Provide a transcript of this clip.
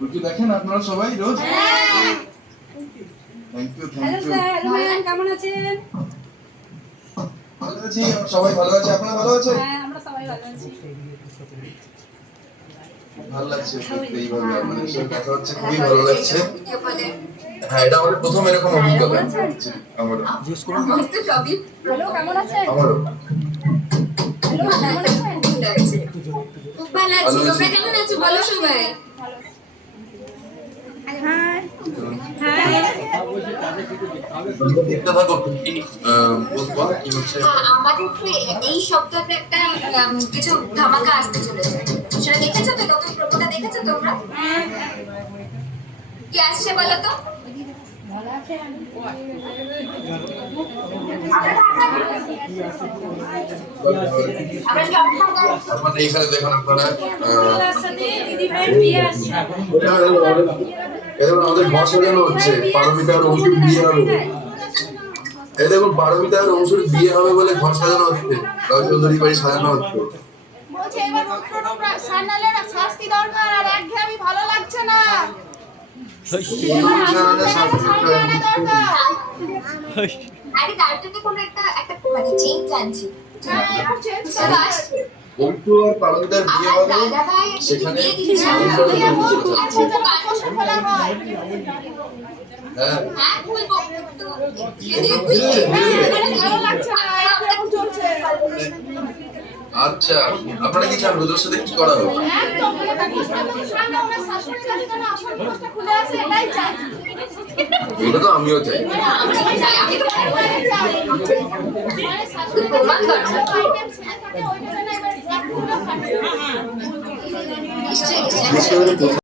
রুটি দেখেন আপনারা সবাই রোজ? Thank you thank you. কেমন আছেন? ভালো আছি, সবাই ভালো আছে। আপনারা ভালো আছেন? হ্যাঁ, আমরা সবাই ভালো আছি। ভালো লাগছে এইভাবে আপনাদের সাথে দেখা হচ্ছে, খুবই ভালো লাগছে। হ্যাঁ, এটা আমাদের প্রথম এরকম অভিজ্ঞতা আমারও। হ্যালো, কেমন আছেন? আমারও হ্যালো, কেমন আছেন? খুব ভালো আছি। তোমরা কেমন আছো বলো সবাই? High high. দেখতে থাকো বলবো কি হচ্ছে। আমাদের তো এই সপ্তাহে একটা কিছু ধামাকা আসতে চলেছে। সেটা দেখেছো তো? নতুন প্রোমোটা দেখেছো তোমরা? কি আসছে বলো তো? আমাদের এখানে দেখুন আপনারা দিদি ভাইয়ের বিয়ে আসছে। দেখুন আমাদের ঘর সাজানো হচ্ছে। পারমিতার অংশুর বিয়ে হবে। এই দেখুন পারমিতার অংশুর বিয়ে হবে বলে ঘর সাজানো হচ্ছে। রাজ চৌধুরী বাড়ি সাজানো হচ্ছে। বলছে এবার রুদ্রনূপুর সান্যালের শাস্তি দরকার, আর একঘেয়েমি ভালো লাগছে না। আরে তার জন্য কোনো একটা মানে চেঞ্জ আনছি। অংশু আর পারমিতার বিয়ে হবে সেখানে হ্যাঁ আচ্ছা, আপনারা কি চান রোজের সাথে কি করা হবে? এটা তো আমিও চাই। নিশ্চয়ই